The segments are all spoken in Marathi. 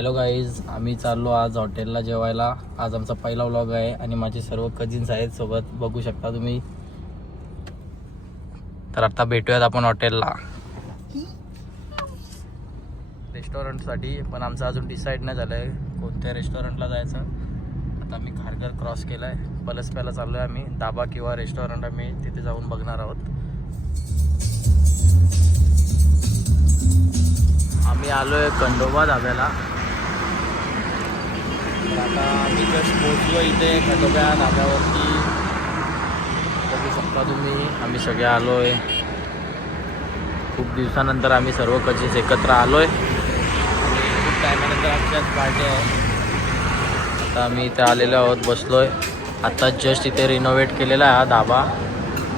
हॅलो गाईज, आम्ही चाललो आज हॉटेलला जेवायला. आज आमचा पहिला व्लॉग आहे आणि माझे सर्व कझिन्स आहेत सोबत, बघू शकता तुम्ही. तर आता भेटूयात आपण हॉटेलला रेस्टॉरंटसाठी, पण आमचं अजून डिसाईड नाही झालं आहे कोणत्या रेस्टॉरंटला जायचं. आता आम्ही खारघर क्रॉस केला आहे, पलसप्याला चाललो आहे आम्ही. धाबा किंवा रेस्टॉरंट आम्ही तिथे जाऊन बघणार आहोत. आम्ही आलो आहे खंडोबा धाब्याला. आता आम्ही जस्ट पोचलो इथे खंडोबा धाब्यावरती, बघू शकता तुम्ही. आम्ही सगळे आलो आहे, खूप दिवसानंतर आम्ही सर्व कझिन्स एकत्र आलो आहे. खूप टायमानंतर आमच्यात पार्टी आहे. आता आम्ही इथे आलेलो आहोत, बसलो आहे. आत्ता जस्ट इथे रिनोव्हेट केलेला आहे हा धाबा.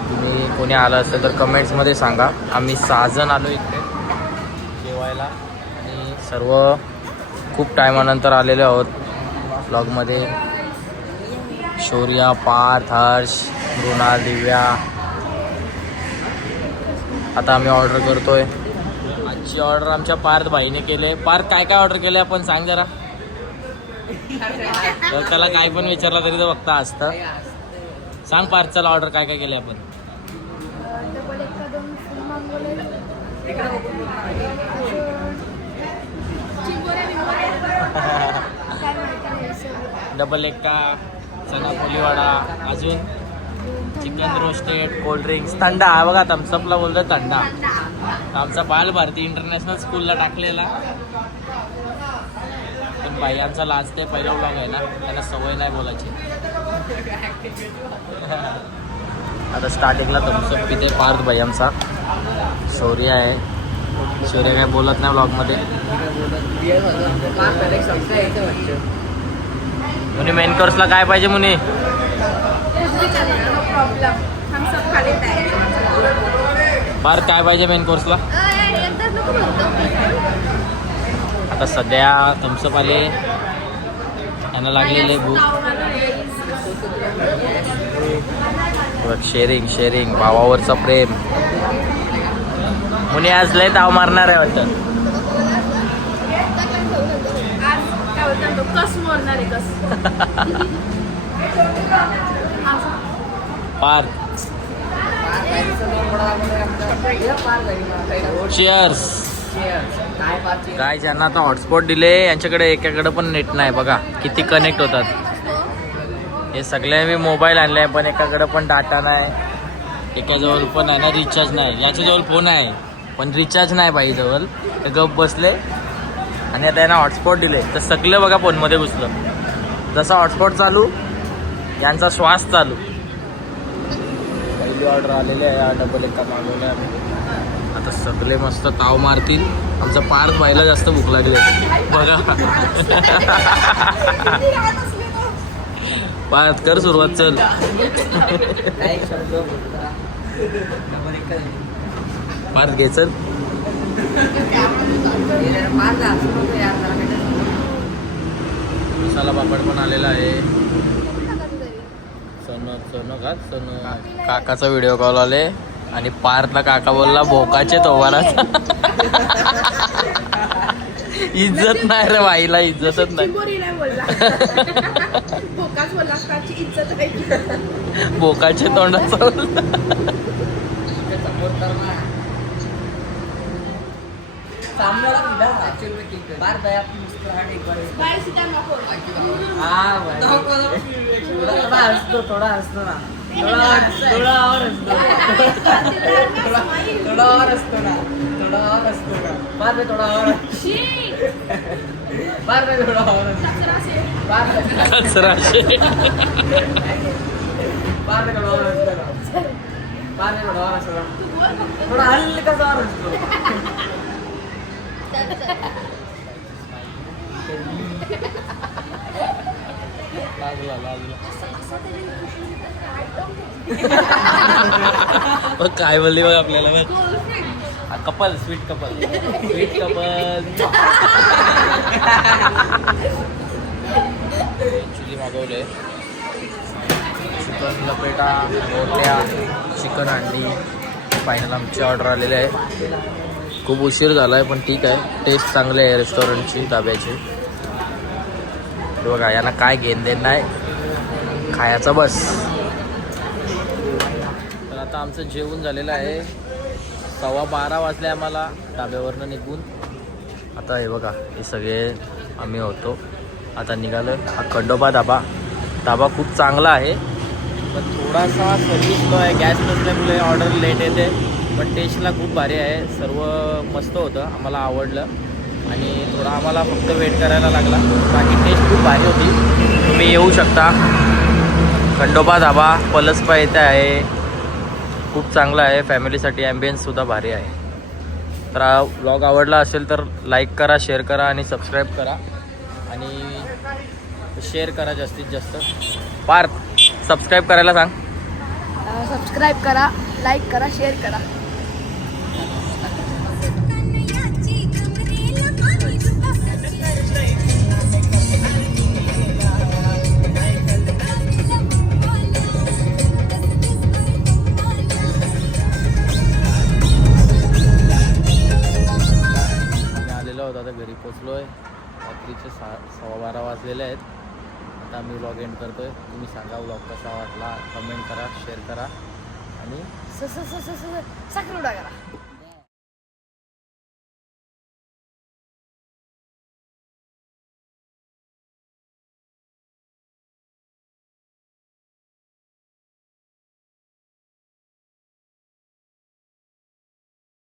तुम्ही कोणी आलं असेल तर कमेंट्समध्ये सांगा. आम्ही 6 जण आलो इथे जेवायला आणि सर्व खूप टायमानंतर आलेले आहोत. ब्लॉगमध्ये शौर्या, पार्थ, हर्ष, मृणाल, दिव्या. आता आम्ही ऑर्डर करतोय. आजची ऑर्डर आमच्या पार्थ भाईने केले. पार्थ, काय काय ऑर्डर केले आपण सांग जरा. तर त्याला काय पण विचारला तरी तो बघता असतं. सांग पार्थ, चला ऑर्डर काय काय केले आपण. डबल एक्का, चना पोलीवाडा, अजून चिकन रोस्टेड, कोल्ड्रिंक्स, थंडा. हा बघा थम्सअपला बोलतो थंडा. आमचा बाल भारती इंटरनॅशनल स्कूलला टाकलेला, पण बाई आमचा लाजते. पहिला व्लॉग आहे ना, त्यांना सवय नाही बोलायची. आता स्टार्टिंगला थम्सअप पिते पार्थ भाई आमचा. शौर्य आहे, शौर्य काय बोलत नाही ब्लॉगमध्ये. मुनी मेन कोर्सला काय पाहिजे मुनी. पार्थ काय पाहिजे मेन कोर्सला. आता सध्या थम्सअप आले, यांना लागलेले भूक. शेअरिंग शेअरिंग, भावावरचा प्रेम. मुनी आज लय ताव मारणार आहे वाटतं. पार्थ, चिअर्स. काय ज्यांना आता हॉटस्पॉट दिले यांच्याकडे एकाकडे पण नेट नाही. बघा किती कनेक्ट होतात. हे सगळे मी मोबाईल आणले आहे, पण एकाकडे पण डाटा नाही, एकाजवळ पण आहे ना रिचार्ज नाही. याच्याजवळ फोन आहे पण रिचार्ज नाही बाई जवळ. ते गप बसले आणि आता यांना हॉटस्पॉट दिले तर सगळं बघा फोनमध्ये घुसलं. जसा हॉटस्पॉट चालू यांचा श्वास चालू. पहिली ऑर्डर आलेली आहे, डबल एक्का मागवले आम्ही. आता सगळे मस्त ताव मारतील. आमचा पार्थ व्हायला जास्त भूक लागली बघा. पार्थ कर सुरुवात, चल. पार्थ घे चल. मसाला पापड पण आलेला आहे. काकाचा व्हिडिओ कॉल आले आणि पार्थला काका बोलला भोकाचे तोवाला. इज्जत नाही रे बाईला, इज्जतच नाही. भोकाचे तोंडाचा. थोड़ा हंसतो ना, थोड़ा और हंसतो ना. बाद में थोड़ा और थोड़ा हल्का सा और हंसतो. काय बोलली बघ आपल्याला. Couple, sweet couple, sweet couple. Actually मागवले चिकन लपेटा, रोट्या, चिकन अंडी. फायनल आमची ऑर्डर आलेली आहे. खूप उशीर झाला आहे पण ठीक आहे. टेस्ट चांगली आहे रेस्टॉरंटची, धाब्याची. हे बघा यांना काय घेण देण नाही, खायचं बस. तर आता आमचं जेवण झालेलं आहे. 12:15 वाजले आम्हाला डाब्यावरनं निघून. आता हे बघा हे सगळे आम्ही होतो आता निघालो. हा खंडोबा धाबा खूप चांगला आहे, पण थोडासा सर्विस लो आहे. गॅस नसल्यामुळे ऑर्डर लेट येते, पण टेस्टला खूप भारी आहे. सर्व मस्त होतं, आम्हाला आवडलं. आणि थोडा आम्हाला फक्त वेट करायला लागला, बाकी टेस्ट खूप भारी होती. तुम्ही येऊ शकता. खंडोबा धाबा पलसपा येथे आहे, खूप चांगला आहे. फॅमिलीसाठी ॲम्बियन्ससुद्धा भारी आहे. तर हा व्लॉग आवडला असेल तर लाईक करा, शेअर करा आणि सबस्क्राईब करा आणि शेअर करा जास्तीत जास्त. पार्थ सबस्क्राईब करायला सांग. सबस्क्राईब करा, लाईक करा, शेअर करा. आलेलो होतो, आता घरी पोचलो आहे. रात्रीचे 12:15 वाजलेले आहेत. आता मी व्लॉग एंड करतो आहे. तुम्ही सांगा व्लॉग कसा वाटला, कमेंट करा, शेअर करा आणि साखर उडा करा.